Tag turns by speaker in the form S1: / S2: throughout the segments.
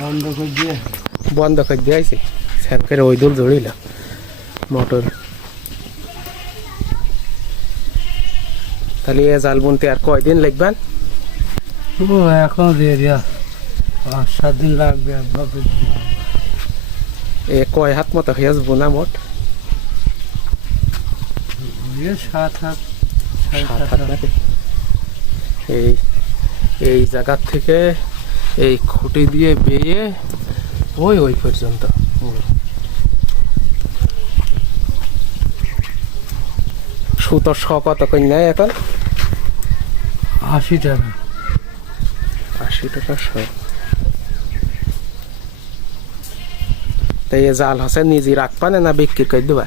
S1: বন্ধ করে দিয়ে
S2: দিয়েছি ফ্যান করে ওই দূর জড়িল মোটর। তাহলে এ জাল বুনতে আর কয়দিন লাগবেন
S1: ও এখন দিয়ে দিয়া। পাঁচ সাত দিন লাগবে
S2: এ কয় হাত মতো হয়ে আসব না মোট?
S1: সাত হাত
S2: সাত হাত। এই এই জায়গার থেকে এই খুঁটি দিয়ে বেয়ে ওই ওই পর্যন্ত। হুম। সুতোর শ কত করে নেয় এখন।
S1: আশি টাকা।
S2: আশি টাকা শ তাই জাল হসে নিজে রাখবা না বিক্রি করে দেবা?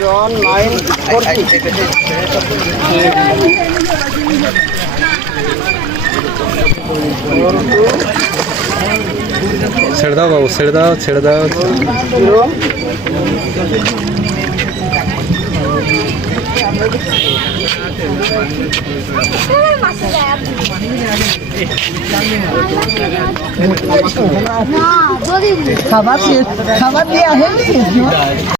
S1: দেখতে হবেন
S2: ছেড়ে দাও বাবু ছেড়ে দাও ছেড়ে দাও।
S3: খাবার খাবার দিয়ে আসেন?